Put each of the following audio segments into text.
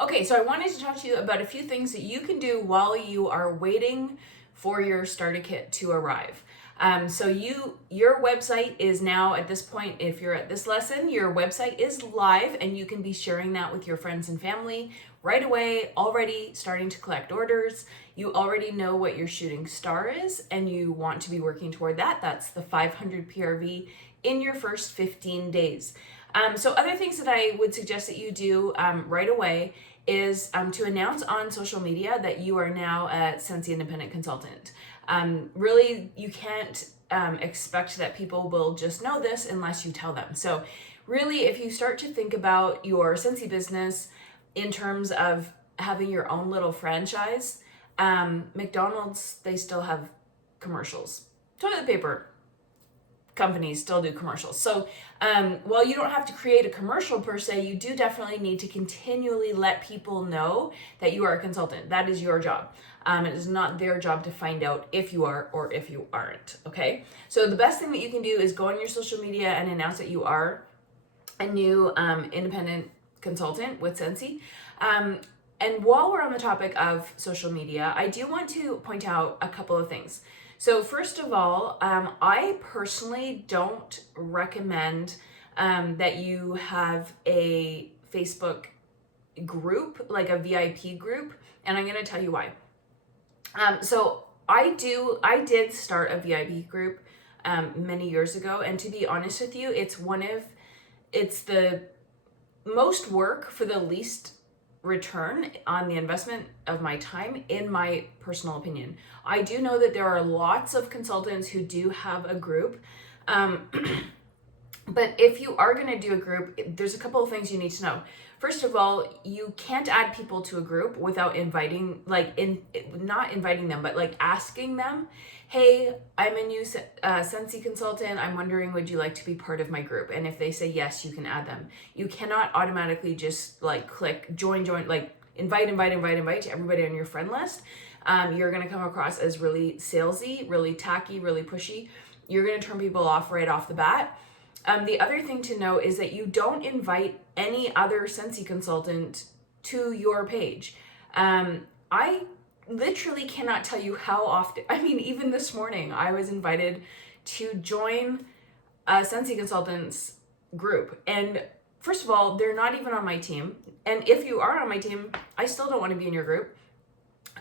Okay, so I wanted to talk to you about a few things that you can do while you are waiting for your starter kit to arrive. Your website is now at this point, if you're at this lesson, your website is live and you can be sharing that with your friends and family right away, already starting to collect orders. You already know what your shooting star is and you want to be working toward that. That's the 500 PRV in your first 15 days. So other things that I would suggest that you do right away is to announce on social media that you are now a Scentsy Independent Consultant. Really, you can't expect that people will just know this unless you tell them. So really, if you start to think about your Scentsy business in terms of having your own little franchise, McDonald's, they still have commercials. Toilet paper companies still do commercials. So while you don't have to create a commercial per se, you do definitely need to continually let people know that you are a consultant. That is your job. It is not their job to find out if you are or if you aren't, okay? So the best thing that you can do is go on your social media and announce that you are a new independent consultant with Scentsy. And while we're on the topic of social media, I do want to point out a couple of things. So first of all, I personally don't recommend that you have a Facebook group, like a VIP group, and I'm going to tell you why. So I did start a VIP group many years ago, and to be honest with you, it's the most work for the least return on the investment of my time, in my personal opinion. I do know that there are lots of consultants who do have a group, but if you are going to do a group, there's a couple of things you need to know. First of all, you can't add people to a group without not inviting them, but like asking them, hey, I'm a new Scentsy consultant. I'm wondering, would you like to be part of my group? And if they say yes, you can add them. You cannot automatically just like click join, like invite to everybody on your friend list. You're going to come across as really salesy, really tacky, really pushy. You're going to turn people off right off the bat. The other thing to know is that you don't invite any other Scentsy consultant to your page. I literally cannot tell you how often, even this morning, I was invited to join a Scentsy consultants group. And first of all, they're not even on my team. And if you are on my team, I still don't want to be in your group.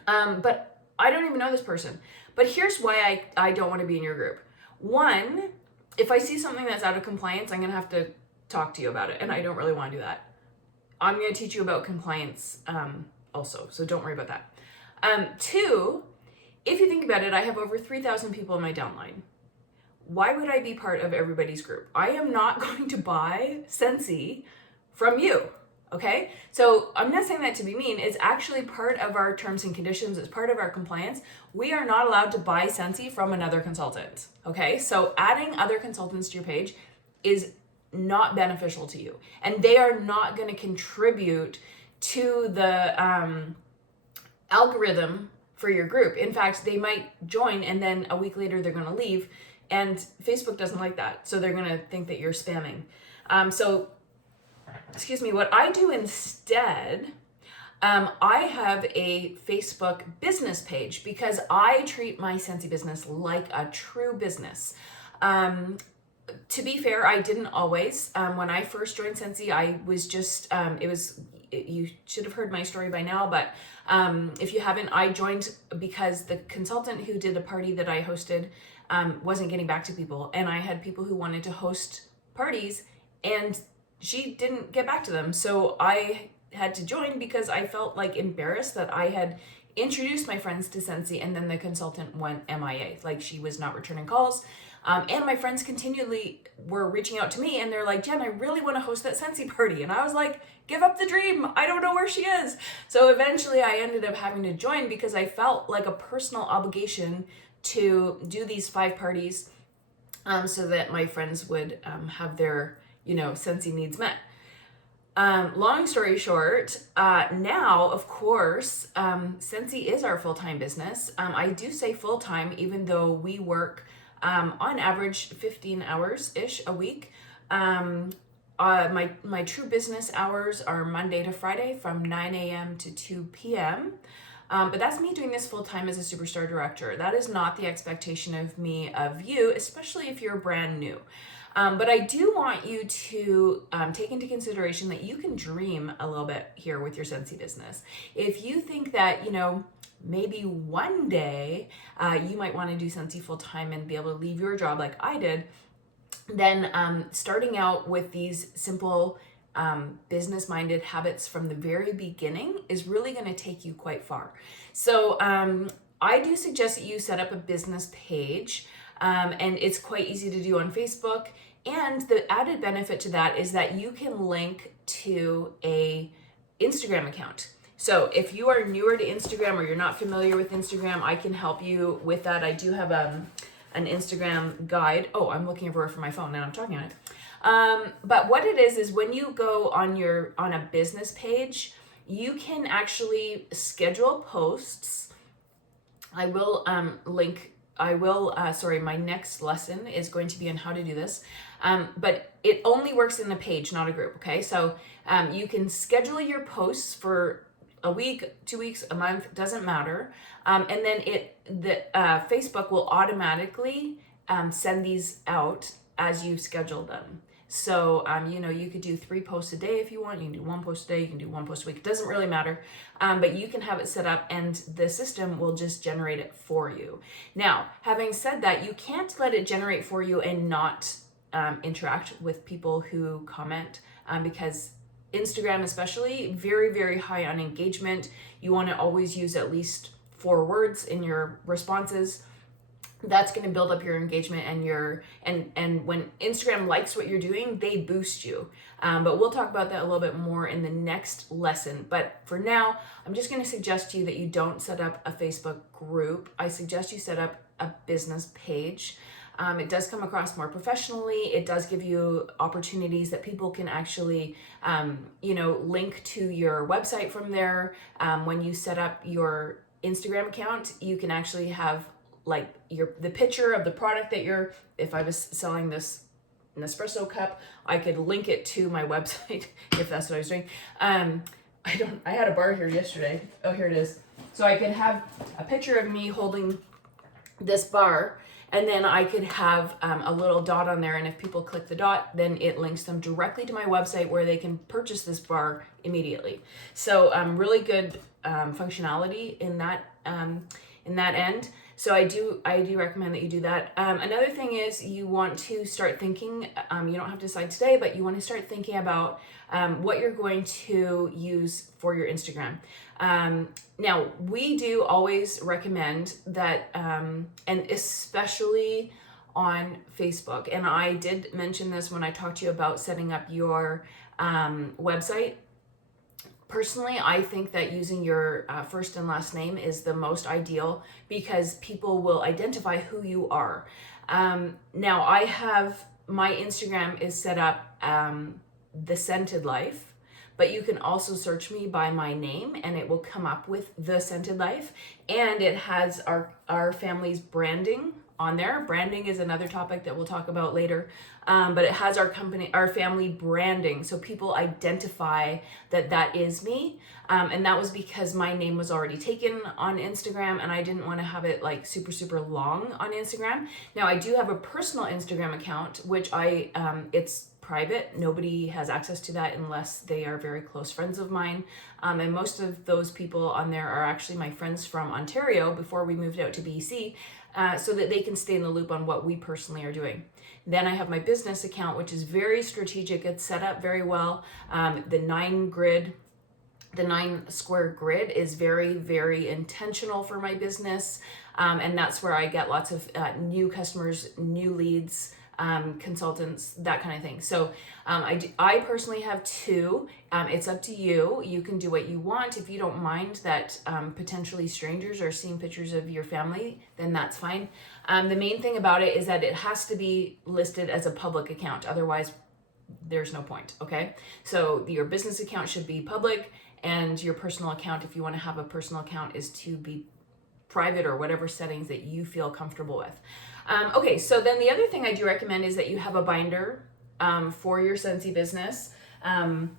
But I don't even know this person. But here's why I don't want to be in your group. One, if I see something that's out of compliance, I'm going to have to talk to you about it. And I don't really want to do that. I'm going to teach you about compliance also. So don't worry about that. Two, if you think about it, I have over 3,000 people in my downline. Why would I be part of everybody's group? I am not going to buy Scentsy from you. Okay, so I'm not saying that to be mean. It's actually part of our terms and conditions. It's part of our compliance. We are not allowed to buy Scentsy from another consultant. Okay, so adding other consultants to your page is not beneficial to you, and they are not going to contribute to the algorithm for your group. In fact, they might join and then a week later they're going to leave, and Facebook doesn't like that, so they're going to think that you're spamming. What I do instead, I have a Facebook business page because I treat my Scentsy business like a true business. To be fair, I didn't always. When I first joined Scentsy, I was just, you should have heard my story by now, but if you haven't, I joined because the consultant who did a party that I hosted wasn't getting back to people. And I had people who wanted to host parties and she didn't get back to them. So I had to join because I felt like embarrassed that I had introduced my friends to Scentsy and then the consultant went MIA, like she was not returning calls. And my friends continually were reaching out to me and they're like, Jen, I really want to host that Scentsy party. And I was like, give up the dream. I don't know where she is. So eventually I ended up having to join because I felt like a personal obligation to do these 5 parties so that my friends would have their Scentsy needs met. Long story short, now, of course, Scentsy is our full-time business. I do say full-time, even though we work on average 15 hours-ish a week. my true business hours are Monday to Friday from 9 a.m. to 2 p.m. But that's me doing this full time as a Superstar Director. That is not the expectation of you, especially if you're brand new. But I do want you to take into consideration that you can dream a little bit here with your Scentsy business. If you think that, maybe one day you might want to do Scentsy full time and be able to leave your job like I did, then starting out with these simple business-minded habits from the very beginning is really going to take you quite far. So I do suggest that you set up a business page, and it's quite easy to do on Facebook. And the added benefit to that is that you can link to a Instagram account. So if you are newer to Instagram or you're not familiar with Instagram, I can help you with that. I do have an Instagram guide. Oh, I'm looking everywhere for my phone and I'm talking on it. But what it is when you go on a business page, you can actually schedule posts. I will my next lesson is going to be on how to do this. But it only works in the page, not a group. Okay. So, you can schedule your posts for a week, 2 weeks, a month, doesn't matter. And then Facebook will automatically send these out as you schedule them. So, you could do 3 posts a day if you want. You can do 1 post a day. You can do 1 post a week. It doesn't really matter. But you can have it set up and the system will just generate it for you. Now, having said that, you can't let it generate for you and not interact with people who comment because Instagram especially, very, very high on engagement. You want to always use at least 4 words in your responses. That's going to build up your engagement and when Instagram likes what you're doing, they boost you. But we'll talk about that a little bit more in the next lesson. But for now, I'm just going to suggest to you that you don't set up a Facebook group. I suggest you set up a business page. It does come across more professionally. It does give you opportunities that people can actually, link to your website from there. When you set up your Instagram account, you can actually have like the picture of the product that if I was selling this Nespresso cup, I could link it to my website if that's what I was doing. I had a bar here yesterday. Oh, here it is. So I could have a picture of me holding this bar, and then I could have a little dot on there, and if people click the dot, then it links them directly to my website where they can purchase this bar immediately. So really good functionality in that end. So I do recommend that you do that. Another thing is you want to start thinking, you don't have to decide today, but you want to start thinking about what you're going to use for your Instagram. Now, we do always recommend that, and especially on Facebook, and I did mention this when I talked to you about setting up your website. Personally, I think that using your first and last name is the most ideal because people will identify who you are. Now, I have my Instagram is set up The Scented Life, but you can also search me by my name and it will come up with The Scented Life, and it has our family's branding on there. Branding is another topic that we'll talk about later, but it has our family branding, so people identify that is me, and that was because my name was already taken on Instagram and I didn't want to have it like super, super long on Instagram. Now, I do have a personal Instagram account, which it's private. Nobody has access to that unless they are very close friends of mine. And most of those people on there are actually my friends from Ontario before we moved out to BC, so that they can stay in the loop on what we personally are doing. Then I have my business account, which is very strategic. It's set up very well. The 9 square grid is very, very intentional for my business. And that's where I get lots of new customers, new leads, consultants, that kind of thing. So I personally have 2. It's up to you. You can do what you want. If you don't mind that potentially strangers are seeing pictures of your family, then that's fine. The main thing about it is that it has to be listed as a public account. Otherwise, there's no point. Okay. So your business account should be public, and your personal account, if you want to have a personal account, is to be private or whatever settings that you feel comfortable with. Okay, so then the other thing I do recommend is that you have a binder for your Scentsy business. I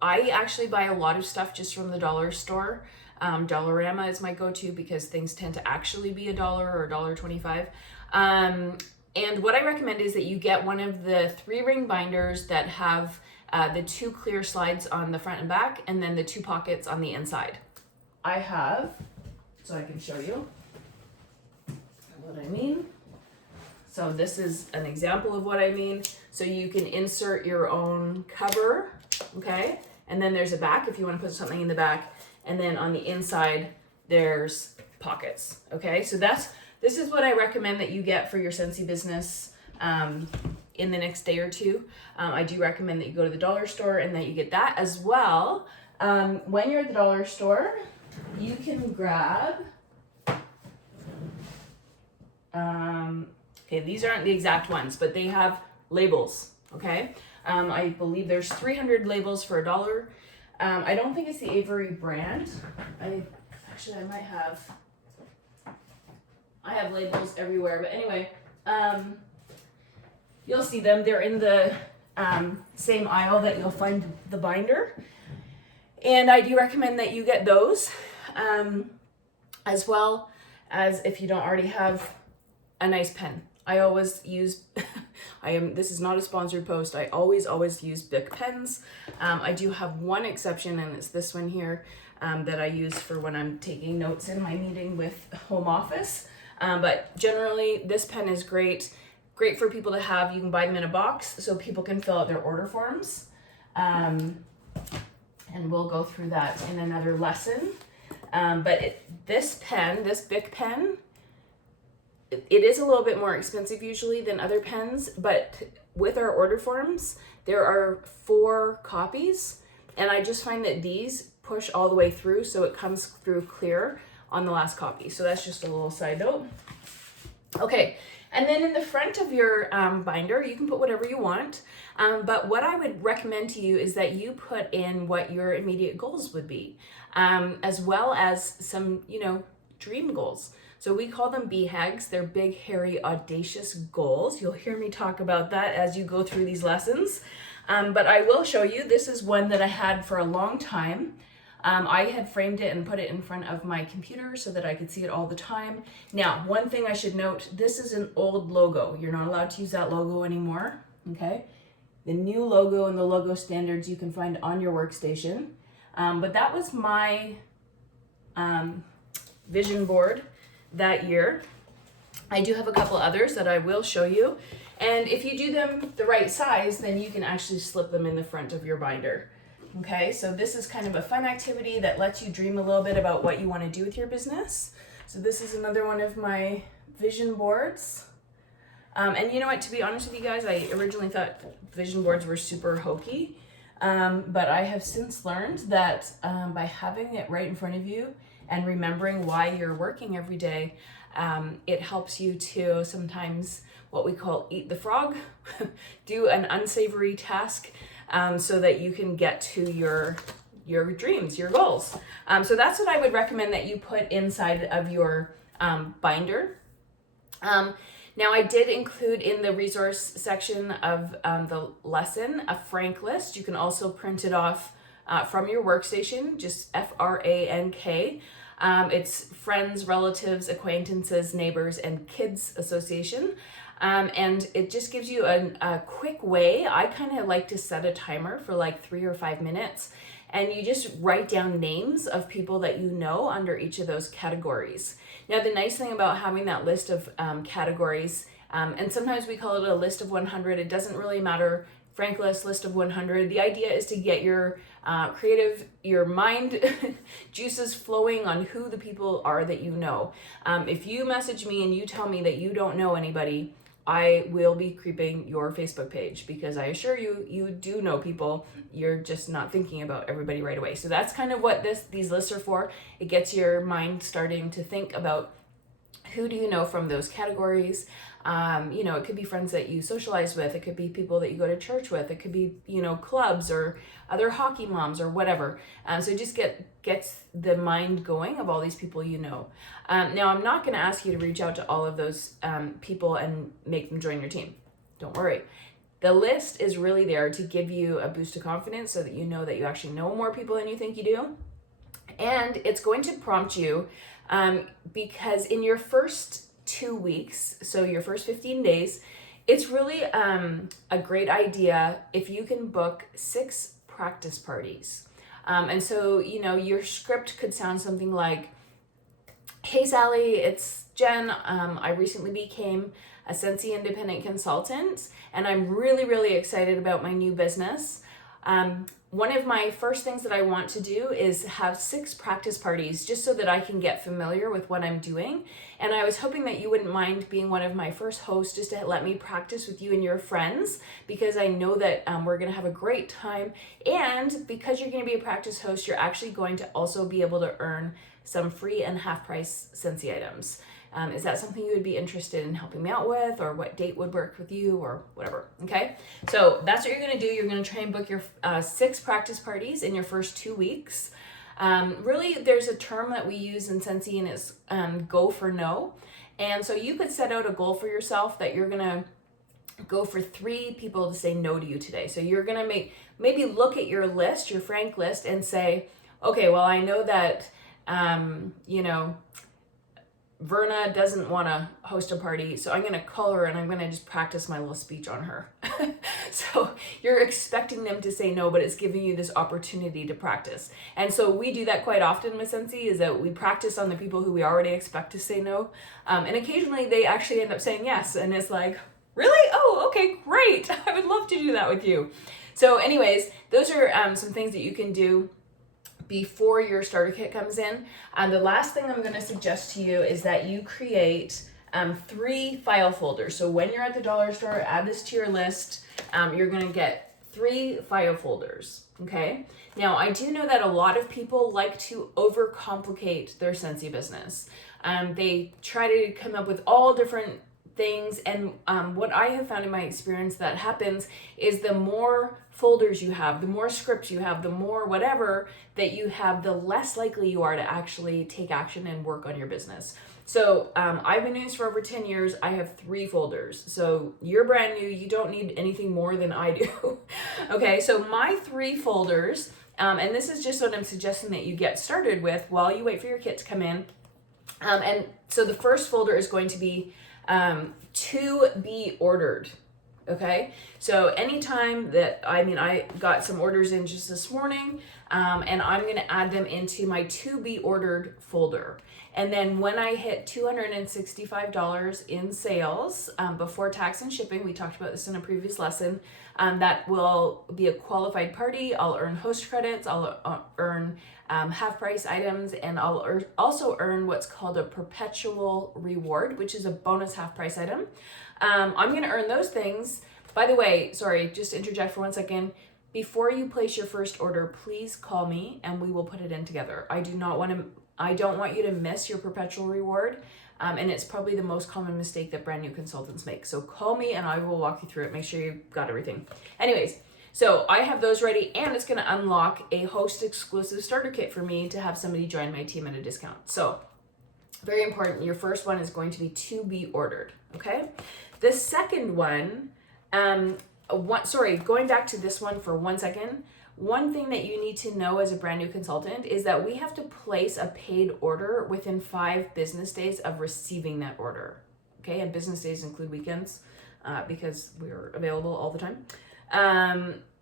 actually buy a lot of stuff just from the dollar store. Dollarama is my go-to because things tend to actually be $1 or $1.25. And what I recommend is that you get one of the 3-ring binders that have the 2 clear slides on the front and back, and then the 2 pockets on the inside. I have, so I can show you what I mean. So this is an example of what I mean. So you can insert your own cover, okay? And then there's a back if you want to put something in the back. And then on the inside, there's pockets, okay? So this is what I recommend that you get for your Scentsy business in the next day or two. I do recommend that you go to the dollar store and that you get that as well. When you're at the dollar store, you can grab, okay, these aren't the exact ones, but they have labels, okay? I believe there's 300 labels for $1. I don't think it's the Avery brand. I have labels everywhere, but anyway, you'll see them. They're in the same aisle that you'll find the binder. And I do recommend that you get those, as well as if you don't already have a nice pen. I always use, this is not a sponsored post, I always use Bic pens. I do have one exception, and it's this one here that I use for when I'm taking notes in my meeting with home office. But generally, this pen is great for people to have. You can buy them in a box so people can fill out their order forms. And we'll go through that in another lesson. But this Bic pen, it is a little bit more expensive usually than other pens, but with our order forms, there are 4 copies, and I just find that these push all the way through, so it comes through clear on the last copy. So that's just a little side note. Okay, and then in the front of your binder, you can put whatever you want, but what I would recommend to you is that you put in what your immediate goals would be, as well as some, dream goals. So we call them BHAGs. They're big, hairy, audacious goals. You'll hear me talk about that as you go through these lessons. But I will show you, this is one that I had for a long time. I had framed it and put it in front of my computer so that I could see it all the time. Now, one thing I should note, this is an old logo. You're not allowed to use that logo anymore, okay? The new logo and the logo standards you can find on your workstation. But that was my vision board that year. I do have a couple others that I will show you. And if you do them the right size, then you can actually slip them in the front of your binder. Okay, so this is kind of a fun activity that lets you dream a little bit about what you want to do with your business. So this is another one of my vision boards. And you know what, to be honest with you guys, I originally thought vision boards were super hokey. But I have since learned that by having it right in front of you and remembering why you're working every day, it helps you to sometimes what we call eat the frog, do an unsavory task, so that you can get to your dreams, your goals. So that's what I would recommend that you put inside of your binder. Now I did include in the resource section of the lesson a frank list. You can also print it off from your workstation, just FRANK. It's friends, relatives, acquaintances, neighbors, and kids association. And it just gives you a quick way. I kind of like to set a timer for like 3 or 5 minutes, and you just write down names of people that you know under each of those categories. Now, the nice thing about having that list of categories, and sometimes we call it a list of 100, it doesn't really matter, frank list of 100. The idea is to get your your mind juices flowing on who the people are that you know. If you message me and you tell me that you don't know anybody, I will be creeping your Facebook page, because I assure you, you do know people. You're just not thinking about everybody right away. So that's kind of what these lists are for. It gets your mind starting to think about who do you know from those categories. It could be friends that you socialize with. It could be people that you go to church with. It could be, clubs or other hockey moms or whatever. So it just gets the mind going of all these people you know. Now, I'm not going to ask you to reach out to all of those people and make them join your team. Don't worry. The list is really there to give you a boost of confidence so that you know that you actually know more people than you think you do. And it's going to prompt you because in your first 2 weeks, so your first 15 days, it's really a great idea if you can book 6 practice parties. And so, you know, your script could sound something like, hey, Sally, it's Jen. I recently became a Scentsy independent consultant, and I'm really, really excited about my new business. One of my first things that I want to do is have 6 practice parties just so that I can get familiar with what I'm doing. And I was hoping that you wouldn't mind being one of my first hosts just to let me practice with you and your friends, because I know that we're going to have a great time. And because you're going to be a practice host, you're actually going to also be able to earn some free and half price Scentsy items. Is that something you would be interested in helping me out with, or what date would work with you, or whatever? Okay, so that's what you're going to do. You're going to try and book your 6 practice parties in your first 2 weeks. Really, there's a term that we use in Scentsy, and it's go for no. And so you could set out a goal for yourself that you're going to go for 3 people to say no to you today. So you're going to maybe look at your list, your Frank list, and say, okay, well, I know that, you know, Verna doesn't want to host a party, so I'm going to call her and I'm going to just practice my little speech on her. So you're expecting them to say no, but it's giving you this opportunity to practice. And so we do that quite often with Scentsy, is that we practice on the people who we already expect to say no. And occasionally they actually end up saying yes. And it's like, really? Oh, okay, great. I would love to do that with you. So anyways, those are some things that you can do before your starter kit comes in. The last thing I'm going to suggest to you is that you create 3 file folders. So when you're at the dollar store, add this to your list. You're going to get 3 file folders. Okay. Now, I do know that a lot of people like to overcomplicate their Scentsy business. They try to come up with all different things, and what I have found in my experience that happens is the more folders you have, the more scripts you have, the more whatever that you have, the less likely you are to actually take action and work on your business. So I've been doing this for over 10 years. I have 3 folders. So you're brand new. You don't need anything more than I do. Okay, so my 3 folders, and this is just what I'm suggesting that you get started with while you wait for your kit to come in. And so the first folder is going to be to be ordered. Okay, so anytime that, I got some orders in just this morning, and I'm going to add them into my to be ordered folder. And then when I hit $265 in sales before tax and shipping, we talked about this in a previous lesson, that will be a qualified party. I'll earn host credits, I'll earn half price items, and I'll also earn what's called a perpetual reward, which is a bonus half price item. I'm going to earn those things. By the way, sorry, just interject for 1 second. Before you place your first order, please call me and we will put it in together. I don't want you to miss your perpetual reward. And it's probably the most common mistake that brand new consultants make. So call me and I will walk you through it. Make sure you've got everything. Anyways, so I have those ready, and it's going to unlock a host exclusive starter kit for me to have somebody join my team at a discount. So very important. Your first one is going to be to be ordered. Okay. The second one, going back to this one for 1 second. One thing that you need to know as a brand new consultant is that we have to place a paid order within 5 business days of receiving that order. Okay, and business days include weekends because we're available all the time.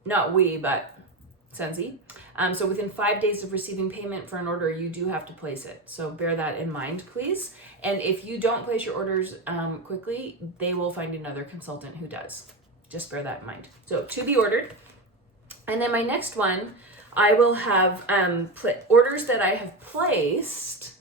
Not we, but Scentsy. So within 5 days of receiving payment for an order, you do have to place it. So bear that in mind, please. And if you don't place your orders quickly, they will find another consultant who does. Just bear that in mind. So to be ordered. And then my next one, I will have orders that I have placed.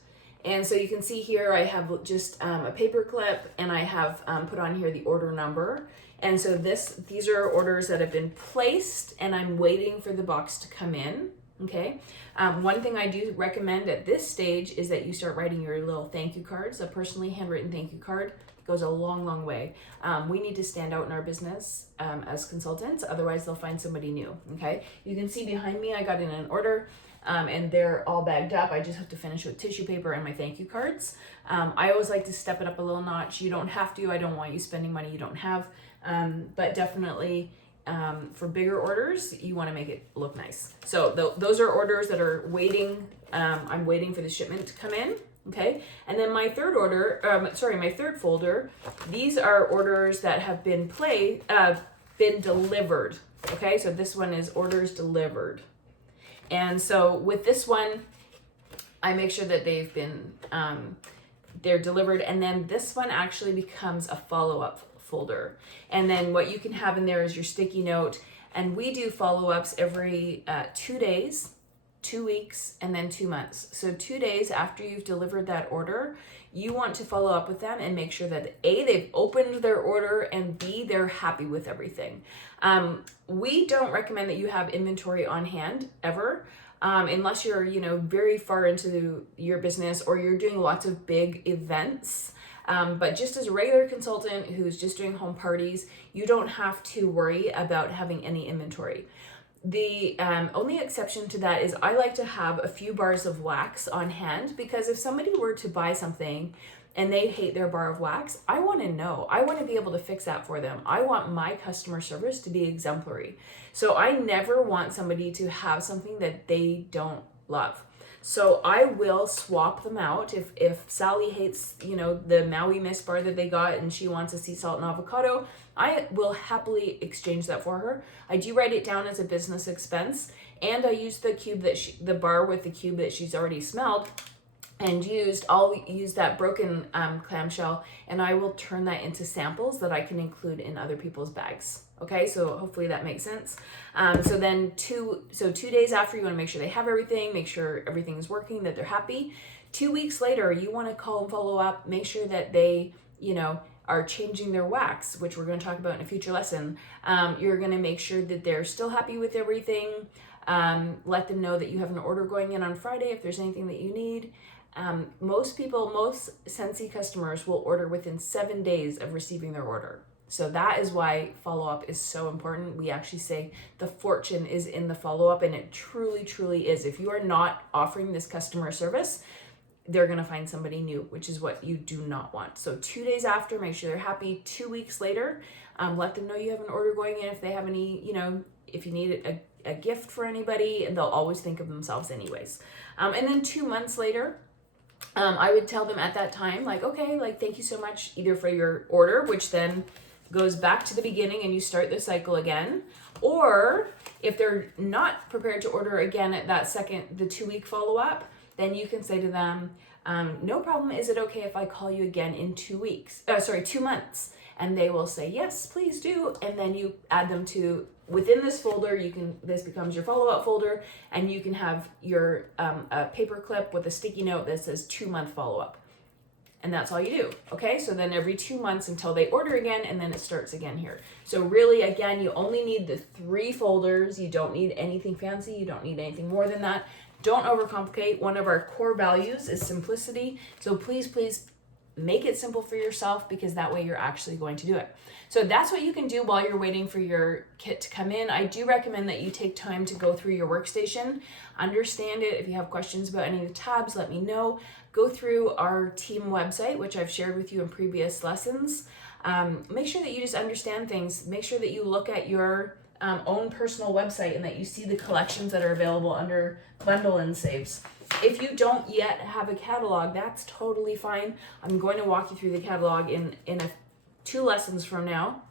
And so you can see here, I have just a paper clip, and I have put on here the order number. And so these are orders that have been placed, and I'm waiting for the box to come in. Okay. One thing I do recommend at this stage is that you start writing your little thank you cards. A personally handwritten thank you card goes a long, long way. We need to stand out in our business as consultants. Otherwise, they'll find somebody new. Okay. You can see behind me, I got in an order. And they're all bagged up. I just have to finish with tissue paper and my thank you cards. I always like to step it up a little notch. You don't have to. I don't want you spending money you don't have. but definitely for bigger orders, you want to make it look nice. So those are orders that are waiting. I'm waiting for the shipment to come in. Okay, and then my third folder, these are orders that have been delivered. Okay, so this one is orders delivered. And so with this one, I make sure that they've been, they're delivered. And then this one actually becomes a follow-up folder. And then what you can have in there is your sticky note. And we do follow-ups every 2 days, 2 weeks, and then 2 months. So 2 days after you've delivered that order, you want to follow up with them and make sure that A, they've opened their order, and B, they're happy with everything. We don't recommend that you have inventory on hand ever, unless you're, very far into your business or you're doing lots of big events. But just as a regular consultant who's just doing home parties, you don't have to worry about having any inventory. The only exception to that is I like to have a few bars of wax on hand, because if somebody were to buy something and they hate their bar of wax, I want to know. I want to be able to fix that for them. I want my customer service to be exemplary. So I never want somebody to have something that they don't love. So I will swap them out. If Sally hates, the Maui Mist bar that they got and she wants a sea salt and avocado, I will happily exchange that for her. I do write it down as a business expense, and I use the cube the bar with the cube that she's already smelled and used. I'll use that broken clamshell, and I will turn that into samples that I can include in other people's bags. Okay, so hopefully that makes sense. So then 2 days after, you want to make sure they have everything, make sure everything is working, that they're happy. 2 weeks later, you want to call and follow up, make sure that they, are changing their wax, which we're going to talk about in a future lesson. You're going to make sure that they're still happy with everything. Let them know that you have an order going in on Friday if there's anything that you need. Most Scentsy customers will order within 7 days of receiving their order. So that is why follow-up is so important. We actually say the fortune is in the follow-up, and it truly, truly is. If you are not offering this customer service, they're going to find somebody new, which is what you do not want. So 2 days after, make sure they're happy. 2 weeks later, let them know you have an order going in. If they have any, if you need a gift for anybody, and they'll always think of themselves anyways. And then 2 months later, I would tell them at that time, okay, thank you so much, either for your order, which then goes back to the beginning and you start the cycle again. Or if they're not prepared to order again at the 2 week follow-up, then you can say to them, no problem, is it okay if I call you again in 2 months? And they will say, yes, please do. And then you add them to within this folder. This becomes your follow-up folder, and you can have your a paper clip with a sticky note that says 2 month follow-up. And that's all you do. Okay, so then every 2 months until they order again, and then it starts again here. So really, again, you only need the 3 folders. You don't need anything fancy. You don't need anything more than that. Don't overcomplicate. One of our core values is simplicity. So please, please make it simple for yourself, because that way you're actually going to do it. So that's what you can do while you're waiting for your kit to come in. I do recommend that you take time to go through your workstation, understand it. If you have questions about any of the tabs, let me know. Go through our team website, which I've shared with you in previous lessons. Make sure that you just understand things. Make sure that you look at your own personal website and that you see the collections that are available under bundle and saves. If you don't yet have a catalog, that's totally fine. I'm going to walk you through the catalog in 2 lessons from now.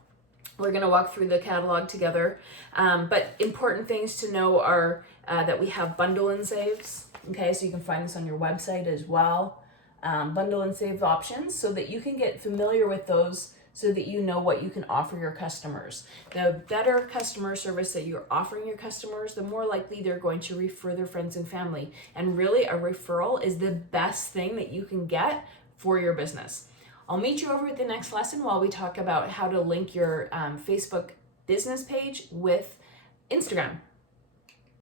We're going to walk through the catalog together. But important things to know are that we have bundle and saves. Okay, so you can find this on your website as well. Bundle and save options, so that you can get familiar with those, so that you know what you can offer your customers. The better customer service that you're offering your customers, the more likely they're going to refer their friends and family. And really, a referral is the best thing that you can get for your business. I'll meet you over at the next lesson while we talk about how to link your Facebook business page with Instagram.